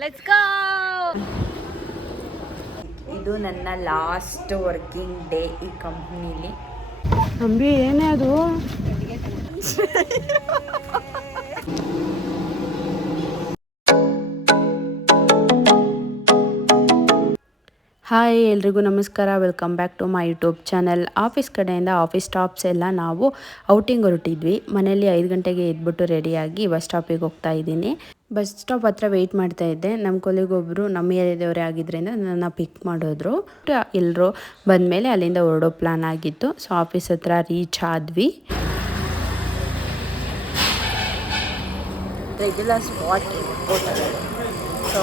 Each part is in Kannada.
Let's go. ಇದು ನನ್ನ ಲಾಸ್ಟ್ ವರ್ಕಿಂಗ್ ಡೇ ಈ ಕಂಪ್ನಿಲಿ. ಅಂಬಿ ಏನೇ ಅದು? ಹಾಯ್, ಎಲ್ರಿಗೂ ನಮಸ್ಕಾರ. Welcome back to my YouTube channel. Office ಕಡೆಯಿಂದ ಆಫೀಸ್ ಸ್ಟಾಪ್ಸ್ ಎಲ್ಲ ನಾವು ಔಟಿಂಗ್ ಹೊರಟಿದ್ವಿ. ಮನೇಲಿ 5 ಗಂಟೆಗೆ ಎದ್ಬಿಟ್ಟು ರೆಡಿಯಾಗಿ ಬಸ್ ಸ್ಟಾಪಿಗೆ ಹೋಗ್ತಾ ಇದ್ದೀನಿ. ಬಸ್ ಸ್ಟಾಪ್ ಹತ್ರ ವೆಯ್ಟ್ ಮಾಡ್ತಾ ಇದ್ದೆ. ನಮ್ಮ ಕೊಲಿಗೊಬ್ಬರು ನಮ್ಮ ಏರಿಯಾದವರೇ ಆಗಿದ್ದರಿಂದ ನನ್ನ ಪಿಕ್ ಮಾಡಿದ್ರು. ಎಲ್ಲರೂ ಬಂದಮೇಲೆ ಅಲ್ಲಿಂದ ಹೊರಡೋ ಪ್ಲಾನ್ ಆಗಿತ್ತು. ಸೊ ಆಫೀಸ್ ಹತ್ರ ರೀಚ್ ಆದ್ವಿ. ರೆಗ್ಯುಲರ್ ಸ್ಪಾಟ್ ಸೊ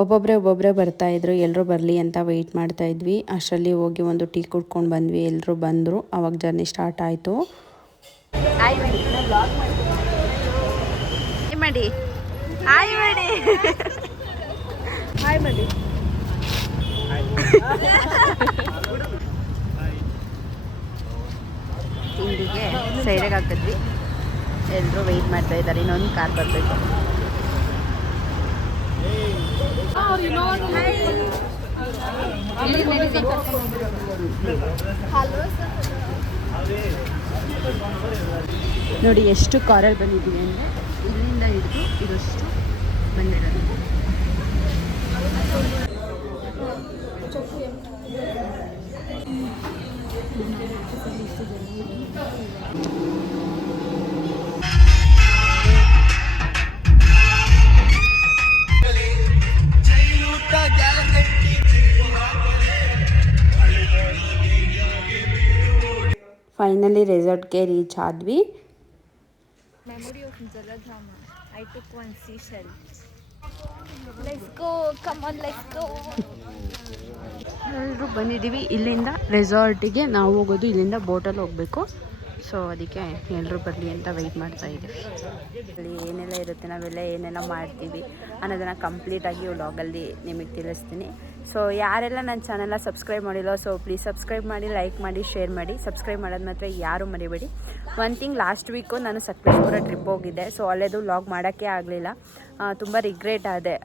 ಒಬ್ಬೊಬ್ಬರೇ ಬರ್ತಾಯಿದ್ರು. ಎಲ್ಲರೂ ಬರಲಿ ಅಂತ ವೆಯ್ಟ್ ಮಾಡ್ತಾ ಇದ್ವಿ. ಅಷ್ಟರಲ್ಲಿ ಹೋಗಿ ಒಂದು ಟೀ ಕುಡ್ಕೊಂಡು ಬಂದ್ವಿ. ಎಲ್ಲರೂ ಬಂದರು. ಆವಾಗ ಜರ್ನಿ ಸ್ಟಾರ್ಟ್ ಆಯಿತು. ತಿಂಡಿಗೆ ಸೈಡಿಗೆ ಹಾಕಿದ್ವಿ. ಎಲ್ಲರೂ ವೆಯ್ಟ್ ಮಾಡ್ತಾ ಇದ್ದಾರೆ. ಇನ್ನೊಂದು ಕಾರ್ ಬರಬೇಕು. ನೋಡಿ ಎಷ್ಟು ಕಾರಲ್ಲಿ ಬಂದಿದ್ದೀವಿ ಅಂದರೆ ಇಲ್ಲಿಂದ ಹಿಡಿದು ಇದಷ್ಟು ಬಂದಿರೋದು. ಫೈನಲಿ ರೆಸಾರ್ಟ್ಗೆ ರೀಚ್ ಆದ್ವಿ. Memory of Jaladhama. I took one seashell. Let's go. Come on, let's go. ಎಲ್ಲರೂ ಬಂದಿದ್ದೀವಿ. ಇಲ್ಲಿಂದ ರೆಸಾರ್ಟಿಗೆ ನಾವು ಹೋಗೋದು. ಇಲ್ಲಿಂದ ಬೋಟಲ್ಲಿ ಹೋಗಬೇಕು. ಸೊ ಅದಕ್ಕೆ ಎಲ್ಲರೂ ಬರಲಿ ಅಂತ ವೆಯ್ಟ್ ಮಾಡ್ತಾ ಇದ್ದೀವಿ. ಅಲ್ಲಿ ಏನೆಲ್ಲ ಇರುತ್ತೆ, ನಾವೆಲ್ಲ ಏನೆಲ್ಲ ಮಾಡ್ತೀವಿ ಅನ್ನೋದನ್ನು ಕಂಪ್ಲೀಟಾಗಿ ವ್ಲಾಗಲ್ಲಿ ನಿಮಗೆ ತಿಳಿಸ್ತೀನಿ. ಸೊ ಯಾರೆಲ್ಲ ನನ್ನ ಚಾನೆಲ್ನ ಸಬ್ಸ್ಕ್ರೈಬ್ ಮಾಡಿಲ್ಲ, ಸೊ ಪ್ಲೀಸ್ ಸಬ್ಸ್ಕ್ರೈಬ್ ಮಾಡಿ, ಲೈಕ್ ಮಾಡಿ, ಶೇರ್ ಮಾಡಿ. ಸಬ್ಸ್ಕ್ರೈಬ್ ಮಾಡೋದು ಮಾತ್ರ ಯಾರೂ ಮರಿಬೇಡಿ. ಒನ್ ಥಿಂಗ್, ಲಾಸ್ಟ್ ವೀಕು ನಾನು ಸಕಲೇಶ್ಪುರ ಟ್ರಿಪ್ ಹೋಗಿದ್ದೆ. ಸೊ ಅಲ್ಲೇದು ವ್ಲಾಗ್ ಮಾಡೋಕ್ಕೆ ಆಗಲಿಲ್ಲ. ತುಂಬ ರಿಗ್ರೆಟ್ ಆದೆ,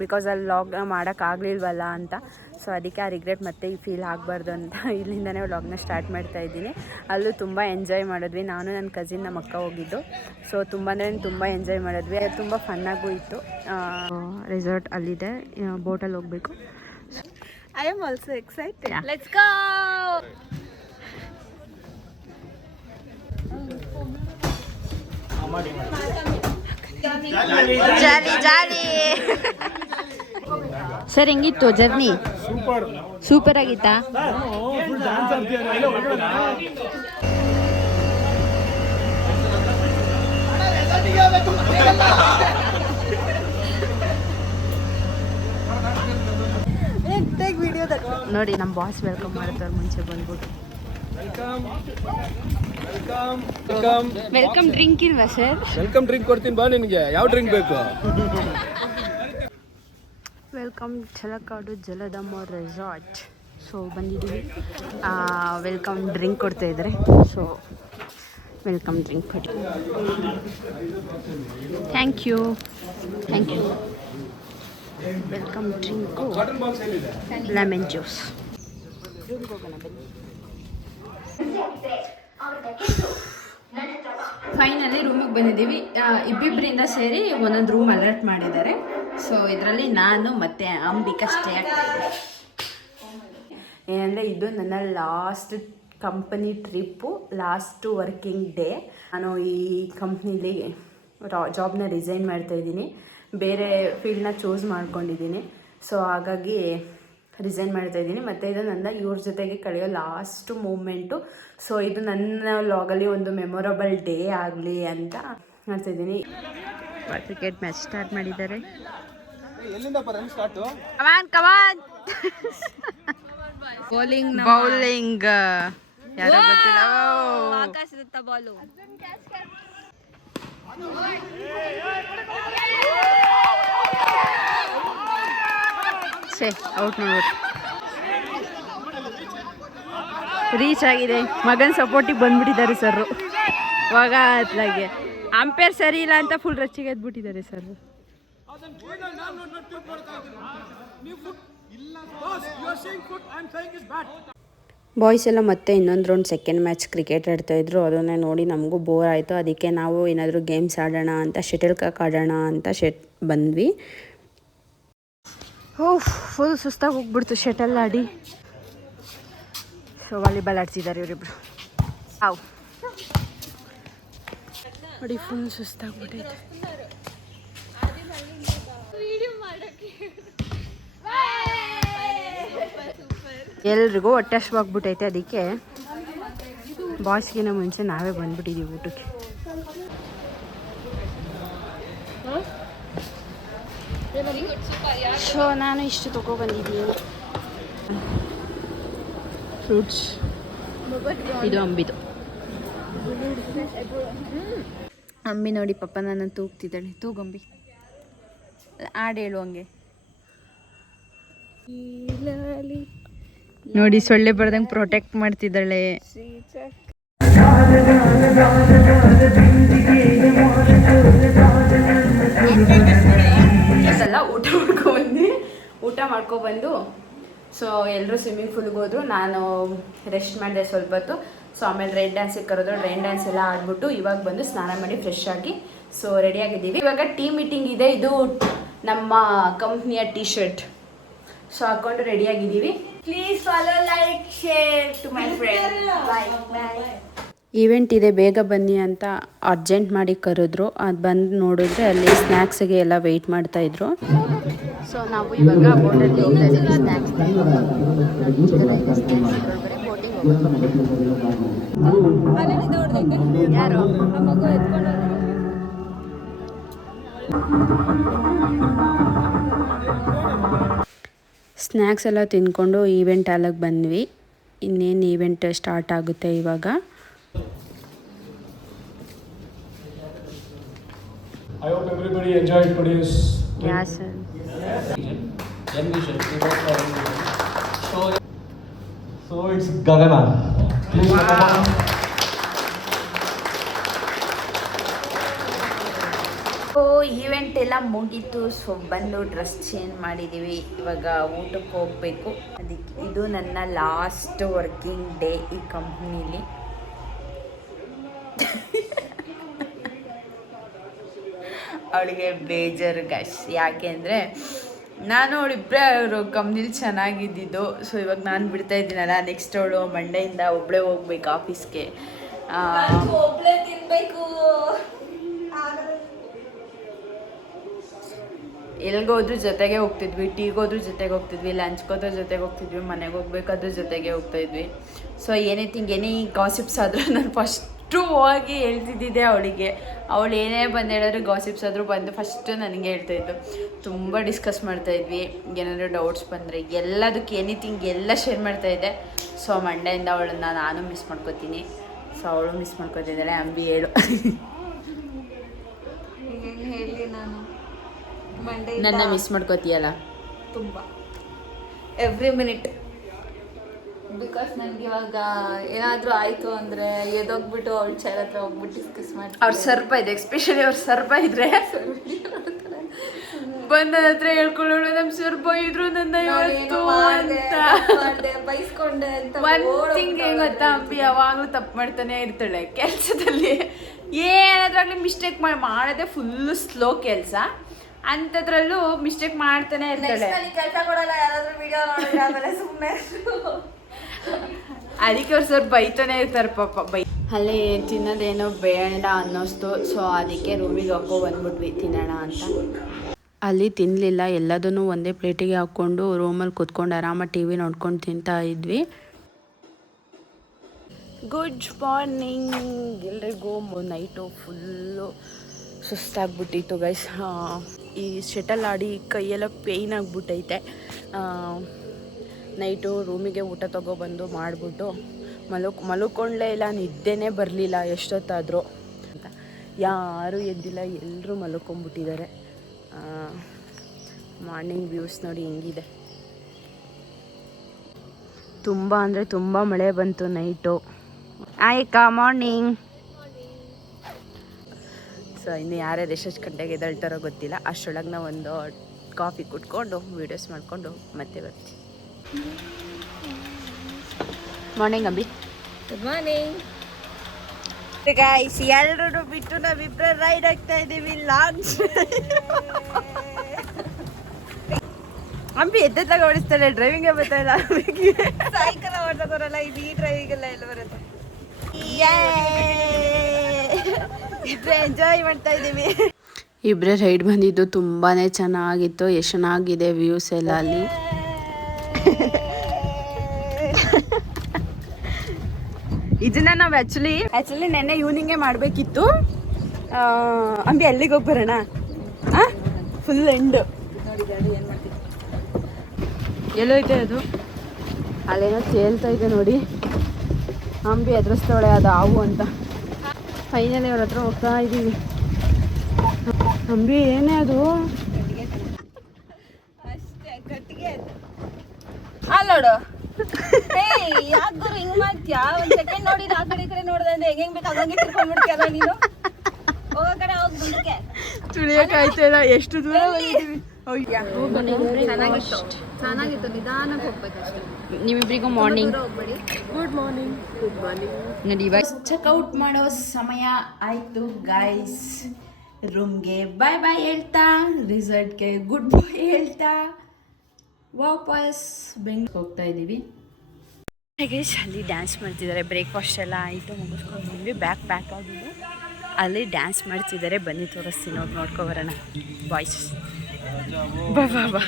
ಬಿಕಾಸ್ ಅಲ್ಲಿ ವ್ಲಾಗ್ ಮಾಡೋಕ್ಕಾಗಲಿಲ್ವಲ್ಲ ಅಂತ. ಸೊ ಅದಕ್ಕೆ ಆ ರಿಗ್ರೆಟ್ ಮತ್ತೆ ಫೀಲ್ ಆಗಬಾರ್ದು ಅಂತ ಇಲ್ಲಿಂದನೇ ವ್ಲಾಗ್ನ ಸ್ಟಾರ್ಟ್ ಮಾಡ್ತಾ ಇದ್ದೀನಿ. ಅಲ್ಲೂ ತುಂಬ ಎಂಜಾಯ್ ಮಾಡಿದ್ವಿ. ನಾನು ನನ್ನ ಕಸಿನ್, ನಮ್ಮ ಅಕ್ಕ ಹೋಗಿದ್ದು. ಸೊ ತುಂಬ ಅಂದರೆ ತುಂಬ ಎಂಜಾಯ್ ಮಾಡಿದ್ವಿ. ತುಂಬ ಫನ್ನಾಗೂ ಇತ್ತು. ರೆಸಾರ್ಟ್ ಅಲ್ಲಿದೆ, ಬೋಟಲ್ಲಿ ಹೋಗಬೇಕು. I am also excited. Let's go. Jolly jolly. Sir, ಹೆಂಗಿತ್ತು ಜರ್ನಿ? ಸೂಪರ್ ಆಗಿತ್ತಾ? ನೋಡಿ, ನಮ್ಮ ಬಾಸ್ ವೆಲ್ಕಮ್ ಮಾಡ್ತಾರೆ ಮುಂಚೆ ಬಂದ್ಬಿಟ್ಟು. ವೆಲ್ಕಮ್ ಡ್ರಿಂಕ್ ಇಲ್ವಾ ಸರ್? ವೆಲ್ಕಮ್ ಡ್ರಿಂಕ್ ಕೊಡ್ತೀನಿ ಬಾ. ನಿನಗೆ ಯಾವ ಡ್ರಿಂಕ್ ಬೇಕು? Welcome Chalakadu Jaladhama resort. So ಬಂದಿದ್ದೀವಿ. ವೆಲ್ಕಮ್ ಡ್ರಿಂಕ್ ಕೊಡ್ತಾ ಇದ್ದಾರೆ. ಸೊ ವೆಲ್ಕಮ್ ಡ್ರಿಂಕ್ ಕೊಡಿ. Thank you. Welcome drink lemon juice. Finally ರೂಮಿಗೆ ಬಂದಿದ್ದೀವಿ. ಇಬ್ಬಿಬ್ಬರಿಂದ ಸೇರಿ ಒಂದೊಂದು ರೂಮ್ ಅಲರ್ಟ್ ಮಾಡಿದ್ದಾರೆ. ಸೊ ಇದರಲ್ಲಿ ನಾನು ಮತ್ತು ಅಂಬಿಕಾ ಸ್ಟೇ ಆಗ್ತಾ ಇದ್ದೀವಿ. ಏನಂದರೆ ಇದು ನನ್ನ last company trip, last working day. ನಾನು ಈ ಕಂಪ್ನಿಲಿ ಜಾಬ್ನ ರಿಸೈನ್ ಮಾಡ್ತಾಯಿದ್ದೀನಿ. ಬೇರೆ ಫೀಲ್ಡ್ನ ಚೂಸ್ ಮಾಡ್ಕೊಂಡಿದ್ದೀನಿ. ಸೊ ಹಾಗಾಗಿ ರಿಸೈನ್ ಮಾಡ್ತಾಯಿದ್ದೀನಿ. ಮತ್ತು ಇದು ನನ್ನ ಇವ್ರ ಜೊತೆಗೆ ಕಳೆಯೋ ಲಾಸ್ಟ್ ಮೂಮೆಂಟು. ಸೊ ಇದು ನನ್ನ ವ್ಲಾಗಲ್ಲಿ ಒಂದು ಮೆಮೊರಬಲ್ ಡೇ ಆಗಲಿ ಅಂತ ಮಾಡ್ತಾಯಿದ್ದೀನಿ. ಕ್ರಿಕೆಟ್ ಮ್ಯಾಚ್ ಸ್ಟಾರ್ಟ್ ಮಾಡಿದ್ದಾರೆ. ಕಮಾನ್ ಬೌಲಿಂಗ್ ಯಾರೋ ಗೊತ್ತಿಲ್ಲ. ಆಕಾಶದತ್ತ ಬಾಲು. ಔಟ್ ಮಾಡ್ಬಿಟ್ಟು ರೀಚ್ ಆಗಿದೆ. ಮಗನ ಸಪೋರ್ಟಿಗೆ ಬಂದ್ಬಿಟ್ಟಿದ್ದಾರೆ ಸರ್. ಇವಾಗ ಅತ್ಲಾಗೆ ಅಂಪೇರ್ ಸರಿ ಇಲ್ಲ ಅಂತ ಫುಲ್ ರಚ್ಚಿಗೆ ಎದ್ಬಿಟ್ಟಿದ್ದಾರೆ ಸರ್. ಬಾಯ್ಸ್ ಎಲ್ಲ ಮತ್ತೆ ಇನ್ನೊಂದು ರೌಂಡ್ ಸೆಕೆಂಡ್ ಮ್ಯಾಚ್ ಕ್ರಿಕೆಟ್ ಆಡ್ತಾಯಿದ್ರು. ಅದನ್ನೇ ನೋಡಿ ನಮಗೂ ಬೋರ್ ಆಯಿತು. ಅದಕ್ಕೆ ನಾವು ಏನಾದರೂ ಗೇಮ್ಸ್ ಆಡೋಣ ಅಂತ ಶಟಲ್ ಕಾಕ್ ಆಡೋಣ ಅಂತ ಬಂದ್ವಿ. ಫುಲ್ ಸುಸ್ತಾಗಿ ಹೋಗ್ಬಿಡ್ತು ಶಟಲ್ ಆಡಿ. ಸೊ ವಾಲಿಬಾಲ್ ಆಡ್ತಿದ್ದಾರೆ ಇವರಿಬ್ರು. ನೋಡಿ ಫುಲ್ ಸುಸ್ತಾಗ್ಬಿಟ್ಟೈತೆ. ಎಲ್ರಿಗೂ ಹೊಟ್ಟೆ ಹಶ್ವಾಗ್ಬಿಟ್ಟೈತೆ. ಅದಕ್ಕೆ ಬಾಸ್ಗಿನ ಮುಂಚೆ ನಾವೇ ಬಂದ್ಬಿಟ್ಟಿದ್ದೀವಿ ಊಟಕ್ಕೆ. ಸೊ ನಾನು ಇಷ್ಟು ತಗೊಬಂದಿದ್ದೀನಿ ಫ್ರೂಟ್ಸ್. ಇದು ಅಂಬಿದು. ಅಂಬಿ ನೋಡಿ ಪಪ್ಪ ನನ್ನ ತೂಗ್ತಿದ್ದಾಳೆ. ತೂಗಂಬಿ ಹಾಡು ಹೇಳು ಹಂಗೆ. ನೋಡಿ ಸೊಳ್ಳೆ ಬರ್ದಂಗೆ ಪ್ರೊಟೆಕ್ಟ್ ಮಾಡ್ತಿದ್ದಾಳೆ. ಊಟ ಮಾಡ್ಕೊಬಂದು ಸೊ ಎಲ್ಲರೂ ಸ್ವಿಮ್ಮಿಂಗ್ ಪೂಲ್ಗೆ ಹೋದ್ರು. ನಾನು ರೆಸ್ಟ್ ಮಾಡಿದೆ ಸ್ವಲ್ಪ ಹೊತ್ತು. ಸೊ ಆಮೇಲೆ ರೈನ್ ಡ್ಯಾನ್ಸಿಗೆ ಕರೆದ್ರು. ರೈನ್ ಡ್ಯಾನ್ಸ್ ಎಲ್ಲ ಆಡ್ಬಿಟ್ಟು ಇವಾಗ ಬಂದು ಸ್ನಾನ ಮಾಡಿ ಫ್ರೆಶ್ ಆಗಿ ಸೊ ರೆಡಿಯಾಗಿದ್ದೀವಿ. ಇವಾಗ ಟೀಮ್ ಮೀಟಿಂಗ್ ಇದೆ. ಇದು ನಮ್ಮ ಕಂಪ್ನಿಯ ಟೀ ಶರ್ಟ್. ಸೊ ಹಾಕೊಂಡು ರೆಡಿಯಾಗಿದ್ದೀವಿ. Please follow, like, share to my friend. Bye. Event ಇದೆ ಬೇಗ ಬನ್ನಿ ಅಂತ ಅರ್ಜೆಂಟ್ ಮಾಡಿ ಕರೆದ್ರು. ಅದು ಬಂದು ನೋಡಿದ್ರೆ ಅಲ್ಲಿ ಸ್ನ್ಯಾಕ್ಸಿಗೆ ಎಲ್ಲ ವೆಯ್ಟ್ ಮಾಡ್ತಾಯಿದ್ರು. ಸೊ ನಾವು ಇವಾಗ ಬೋಟಲ್ಲಿ ಹೋಗ್ತಾ ಇದ್ದೀವಿ. ಸ್ನ್ಯಾಕ್ಸ್ ಯಾರು ಸ್ನ್ಯಾಕ್ಸ್ ಎಲ್ಲ ತಿಂದ್ಕೊಂಡು ಈವೆಂಟ್ ಹಾಲಿಗೆ ಬಂದ್ವಿ. ಇನ್ನೇನು ಈವೆಂಟ್ ಸ್ಟಾರ್ಟ್ ಆಗುತ್ತೆ ಇವಾಗ. I hope everybody enjoyed today's trip. Yeah, sir. So it's Gagana. Please welcome. So event ಎಲ್ಲ ಮುಗೀತು. ಸೊ ಬಂದು ಡ್ರೆಸ್ ಚೇಂಜ್ ಮಾಡಿದ್ದೀವಿ. ಇವಾಗ ಊಟಕ್ಕೆ ಹೋಗಬೇಕು. ಅದಕ್ಕೆ ಇದು ನನ್ನ ಲಾಸ್ಟ್ ವರ್ಕಿಂಗ್ ಡೇ ಈ ಕಂಪ್ನೀಲಿ. ಅವಳಿಗೆ ಬೇಜಾರು ಗಶ್. ಯಾಕೆ ಅಂದರೆ ನಾನು ಅವಳಿಬ್ಬರೇ ಅವರು ಕಂಪ್ನಿಲಿ ಚೆನ್ನಾಗಿದ್ದಿದ್ದು. ಸೊ ಇವಾಗ ನಾನು ಬಿಡ್ತಾ ಇದ್ದೀನಲ್ಲ, ನೆಕ್ಸ್ಟ್ ಅವಳು ಮಂಡೆಯಿಂದ ಒಬ್ಬಳೇ ಹೋಗ್ಬೇಕು ಆಫೀಸ್ಗೆ. ಒಬ್ಬಳೇ ತಿನ್ನಬೇಕು. ಎಲ್ಗೋದ್ರೂ ಜೊತೆಗೆ ಹೋಗ್ತಿದ್ವಿ. ಟೀಗೋದ್ರೂ ಜೊತೆಗೆ ಹೋಗ್ತಿದ್ವಿ. ಲಂಚ್ಗೋದ್ರೂ ಜೊತೆಗೆ ಹೋಗ್ತಿದ್ವಿ. ಮನೆಗೆ ಹೋಗ್ಬೇಕಾದ್ರೂ ಜೊತೆಗೆ ಹೋಗ್ತಾಯಿದ್ವಿ. ಸೊ ಎನಿ ಗಾಸಿಪ್ಸ್ ಆದರೂ ನಾನು ಫಸ್ಟು ಹೋಗಿ ಹೇಳ್ತಿದ್ದಿದ್ದೆ ಅವಳಿಗೆ. ಅವಳು ಏನೇ ಬಂದು ಹೇಳಿದ್ರು ಗಾಸಿಪ್ಸ್ ಆದರೂ ಬಂದು ಫಸ್ಟು ನನಗೆ ಹೇಳ್ತಾಯಿದ್ದು. ತುಂಬ ಡಿಸ್ಕಸ್ ಮಾಡ್ತಾಯಿದ್ವಿ. ಏನಾದರೂ ಡೌಟ್ಸ್ ಬಂದರೆ ಎಲ್ಲದಕ್ಕೆ ಎನಿಥಿಂಗ್ ಎಲ್ಲ ಶೇರ್ ಮಾಡ್ತಾಯಿದ್ದೆ. ಸೊ ಮಂಡೆಯಿಂದ ಅವಳನ್ನ ನಾನು ಮಿಸ್ ಮಾಡ್ಕೋತೀನಿ. ಸೊ ಅವಳು ಮಿಸ್ ಮಾಡ್ಕೋತಿದ್ದಾಳೆ. ಅಂಬಿ ಹೇಳು. ಹೇಳಿ ನಾನು ನನ್ನ ಮಿಸ್ ಮಾಡ್ಕೋತೀಯಲ್ಲ ತುಂಬ ಎವ್ರಿ ಮಿನಿಟ್. ಬಿಕಾಸ್ ನನಗೆ ಇವಾಗ ಏನಾದರೂ ಆಯಿತು ಅಂದರೆ ಎದೋಗ್ಬಿಟ್ಟು ಅವಳ ಚೈಲ್ಡ್ ಹತ್ರ ಹೋಗ್ಬಿಟ್ಟು ಡಿಸ್ಕಸ್ ಮಾಡಿ. ಅವ್ರ ಸರ್ಪ ಇದೆ, ಎಸ್ಪೆಷಲಿ ಅವ್ರ ಸರ್ಪ ಇದ್ರೆ ಬಂದ ಹತ್ರ ಹೇಳ್ಕೊಳ್ಳೋಳು. ನಮ್ಮ ಸರ್ಪ ಇದ್ರು ನನ್ನ ಇವತ್ತು ಅಂತ ಬೈಸ್ಕೊಂಡೆ ಅಂತ. ಒಂದ್ ಥಿಂಗ್ ಹೆಂಗ್ ಗೊತ್ತಾ, ಅಂಬಿ ಯಾವಾಗಲೂ ತಪ್ಪು ಮಾಡ್ತಾನೆ ಇರ್ತಾಳೆ ಕೆಲಸದಲ್ಲಿ. ಏನಾದ್ರಾಗ್ಲಿ ಮಿಸ್ಟೇಕ್ ಮಾಡೋದೇ ಫುಲ್ಲು ಸ್ಲೋ ಕೆಲಸ. ಅಂಥದ್ರಲ್ಲೂ ಮಿಸ್ಟೇಕ್ ಮಾಡ್ತಾನೆ ಇರ್ತಾಳೆ. ಕೆಲಸ ಕೊಡಲ್ಲ ಯಾರಾದ್ರೂ ವಿಡಿಯೋ ನೋಡಿದ್ರೆ ಆಮೇಲೆ ಸುಮ್ಮನೆ. ಅದಕ್ಕೆ ಅವ್ರು ಸ್ವಲ್ಪ ಬೈತಾನೆ ಇರ್ತಾರೆ ಪಾಪ. ಅಲ್ಲಿ ತಿನ್ನೋದೇನೋ ಬೇಡ ಅನ್ನಿಸ್ತು. ಸೊ ಅದಕ್ಕೆ ರೂಮಿಗೆ ಹಾಕೋ ಬಂದ್ಬಿಟ್ವಿ ತಿನ್ನೋಣ ಅಂತ. ಅಲ್ಲಿ ತಿನ್ನಲಿಲ್ಲ. ಎಲ್ಲದನ್ನು ಒಂದೇ ಪ್ಲೇಟಿಗೆ ಹಾಕ್ಕೊಂಡು ರೂಮಲ್ಲಿ ಕೂತ್ಕೊಂಡು ಆರಾಮಾಗಿ ಟಿ ವಿ ನೋಡ್ಕೊಂಡು ತಿಂತಾ ಇದ್ವಿ. ಗುಡ್ ಮಾರ್ನಿಂಗ್ ಎಲ್ರಿಗೂ. ನೈಟು ಫುಲ್ಲು ಸುಸ್ತಾಗ್ಬಿಟ್ಟಿತ್ತು ಗೈಸ್. ಈ ಶಟಲ್ ಆಡಿ ಕೈಯೆಲ್ಲ ಪೇಯ್ನ್ ಆಗಿಬಿಟ್ಟೈತೆ. ನೈಟು ರೂಮಿಗೆ ಊಟ ತೊಗೊಬಂದು ಮಾಡಿಬಿಟ್ಟು ಮಲ್ಕೊಂಡಲೇ ಇಲ್ಲ. ನಿದ್ದೆನೇ ಬರಲಿಲ್ಲ ಎಷ್ಟೊತ್ತಾದರೂ ಅಂತ. ಯಾರೂ ಎದ್ದಿಲ್ಲ, ಎಲ್ಲರೂ ಮಲ್ಕೊಂಬಿಟ್ಟಿದ್ದಾರೆ. ಮಾರ್ನಿಂಗ್ ವ್ಯೂಸ್ ನೋಡಿ ಹೆಂಗಿದೆ. ತುಂಬ ಅಂದರೆ ತುಂಬ ಮಳೆ ಬಂತು ನೈಟು. ಆಯ್ಕ ಮಾರ್ನಿಂಗ್. ಇನ್ನು ಯಾರ್ಯಾರು ಎಷ್ಟೆಷ್ಟು ಗಂಟೆಗೆ ಎದ್ದೇಳ್ತಾರೋ ಗೊತ್ತಿಲ್ಲ. ಅಷ್ಟರೊಳಗೆ ನಾವು ಒಂದು ಕಾಫಿ ಕುಟ್ಕೊಂಡು ವೀಡಿಯೋಸ್ ಮಾಡಿಕೊಂಡು ಮತ್ತೆ ಬರ್ತೀವಿ. ಮಾರ್ನಿಂಗ್ ಅಬ್ಬಿ. ಗುಡ್ ಮಾರ್ನಿಂಗ್ ಗೈಸ್, ಎಲ್ಲರೂ ಬಿಟ್ಟು ನಾವಿಬ್ಬರು ರೈಡ್ ಆಗ್ತಾ ಇದ್ದೀವಿ ಲಾಂಚ್. ಅಂಬಿ ಎದ್ದೆತ್ತಾಗ ಓಡಿಸ್ತಾಳೆ, ಡ್ರೈವಿಂಗೇ ಬರ್ತಾಯಿಲ್ಲ. ಸೈಕಲ್ ಓಡ್ಸೋರಲ್ಲ, ಇದು ಈ ಡ್ರೈವಿಂಗ್ ಎಲ್ಲ ಎಲ್ಲ ಬರುತ್ತೆ. ಇಬ್ಬರು ಎಂಜಾಯ್ ಮಾಡ್ತಾ ಇದ್ದೀವಿ. ಇಬ್ಬರೇ ರೈಡ್ ಬಂದಿದ್ದು ತುಂಬಾ ಚೆನ್ನಾಗಿತ್ತು. ಎಷ್ಟು ಚೆನ್ನಾಗಿದೆ ವ್ಯೂಸ್ ಎಲ್ಲ ಅಲ್ಲಿ. ಇದನ್ನ ನಾವು ಆ್ಯಕ್ಚುಲಿ ನೆನ್ನೆ ಈವ್ನಿಂಗೇ ಮಾಡಬೇಕಿತ್ತು. ಅಂಬಿ ಅಲ್ಲಿಗೆ ಹೋಗಿ ಬರೋಣ. ಫುಲ್ ಎಂಡು ಎಲ್ಲೈತೆ ಅದು, ಅಲ್ಲೇನೋ ತೇಲ್ತಾ ಇದೆ ನೋಡಿ. ಅಂಬಿ ಎದುರಿಸ್ತಾಳೆ ಅದು ಹಾವು ಅಂತ. ಫೈನಲಿ ಅವ್ರ ಹತ್ರ ಹೋಗ್ತಾ ಇದ್ದೀವಿ. ಅಂಬಿ ಏನೇ ಅದು, ಅಷ್ಟೇ ಗಟ್ಟಿಗೆ ಅಲ್ಲೋಡು. ಯಾಕೆ ಹಿಂಗ್ ಮಾಡ್ತೀಯಾ? ಒಂದ್ ಸೆಕೆಂಡ್ ನೋಡಿ, ಆ ಕಡೆ ಈ ಕಡೆ ನೋಡ್ದೆ ಅಂದ್ರೆ ಹೆಂಗ್ ಬೇಕು ಹಂಗೆ ತಿರ್ಕೊಂಡ್ಬಿಡ್ತೀಯಲ್ಲ ನೀನು. ಹೋಗೋ ಕಡೆ ಹೋಗಿ ಮುಂದಕ್ಕೆ ತುಳಿಯೋಕ್ಕಾಯ್ತಿಲ್ಲ, ಎಷ್ಟು ದೂರ ಬಂದಿದ್ದೀವಿ. ಚೆನ್ನಾಗಿತ್ತು, ನಿಧಾನಕ್ಕೆ ಹೋಗ್ಬೇಕಷ್ಟೇ. ನಿಮ್ಮಿಬ್ಬರಿಗೂ ಮಾರ್ನಿಂಗ್ ಹೋಗ್ಬೇಡಿ. ನೋಡಿ. ಇವಾಗ ಚೆಕ್ಔಟ್ ಮಾಡೋ ಸಮಯ ಆಯಿತು ಗೈಸ್. ರೂಮ್ಗೆ ಬಾಯ್ ಬಾಯ್ ಹೇಳ್ತಾ, ರಿಸಲ್ಟ್ಗೆ ಗುಡ್ ಬಾಯ್ ಹೇಳ್ತಾ ವಾಪಸ್ ಬೆಂಗ್ಳೂರಿಗೆ ಹೋಗ್ತಾ ಇದ್ದೀವಿ. ಗೈಸ್, ಅಲ್ಲಿ ಡ್ಯಾನ್ಸ್ ಮಾಡ್ತಿದ್ದಾರೆ. ಬ್ರೇಕ್ಫಾಸ್ಟ್ ಎಲ್ಲ ಆಯಿತು, ಮುಗಿಸ್ಕೊಂಡು ಬಂದ್ವಿ. ಪ್ಯಾಕ್ ಆಗಿದ್ದು ಅಲ್ಲಿ ಡ್ಯಾನ್ಸ್ ಮಾಡ್ತಿದ್ದಾರೆ. ಬನ್ನಿ ತೋರಿಸ್ತೀನಿ, ಹೋಗಿ ನೋಡ್ಕೊ ಬರೋಣ. ಬಾಯ್ಸ್ ಬಾ ಬಾ ಬಾ.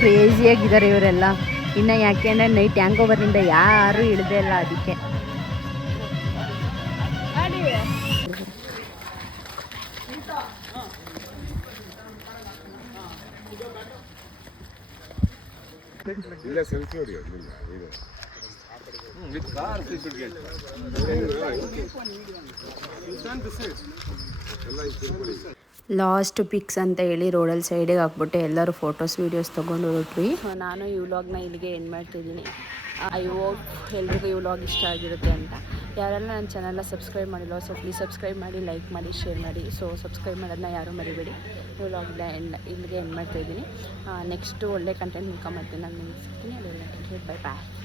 ಕ್ರೇಜಿಯಾಗಿದ್ದಾರೆ ಇವರೆಲ್ಲ. ಇನ್ನು ಯಾಕೆಂದರೆ ನೈಟ್ ಹ್ಯಾಂಗ್ ಓವರಿಂದ ಯಾರೂ ಇಳಿದೇ ಇಲ್ಲ, ಅದಕ್ಕೆ. ಲಾಸ್ಟ್ ಪಿಕ್ಸ್ ಅಂತ ಹೇಳಿ ರೋಡಲ್ಲಿ ಸೈಡಿಗೆ ಹಾಕ್ಬಿಟ್ಟು ಎಲ್ಲರೂ ಫೋಟೋಸ್ ವೀಡಿಯೋಸ್ ತೊಗೊಂಡು ಹೊರಟ್ವಿ. ನಾನು ಈ ವ್ಲಾಗ್ನ ಇಲ್ಲಿಗೆ ಎಂಡ್ ಮಾಡ್ತಿದ್ದೀನಿ. ಐ ಹೋಪ್ ಎಲ್ರಿಗೂ ಈ ವ್ಲಾಗ್ ಇಷ್ಟ ಆಗಿರುತ್ತೆ ಅಂತ. ಯಾರೆಲ್ಲ ನನ್ನ ಚಾನಲ್ನ ಸಬ್ಸ್ಕ್ರೈಬ್ ಮಾಡಿಲ್ಲ, ಸೊ ಪ್ಲೀಸ್ ಸಬ್ಸ್ಕ್ರೈಬ್ ಮಾಡಿ, ಲೈಕ್ ಮಾಡಿ, ಶೇರ್ ಮಾಡಿ. ಸೊ ಸಬ್ಸ್ಕ್ರೈಬ್ ಮಾಡೋದನ್ನ ಯಾರೂ ಮರಿಬೇಡಿ. ಈ ವ್ಲಾಗ್ನ ಇಲ್ಲಿಗೆ ಎಂಡ್ ಮಾಡ್ತಾಯಿದ್ದೀನಿ. ನೆಕ್ಸ್ಟು ಒಳ್ಳೆ ಕಂಟೆಂಟ್ ಮಾಡ್ತೀನಿ. ನಾನು ನಿಮ್ಗೆ ಸಿಗ್ತೀನಿ. ಬೈ ಬಾಯ್.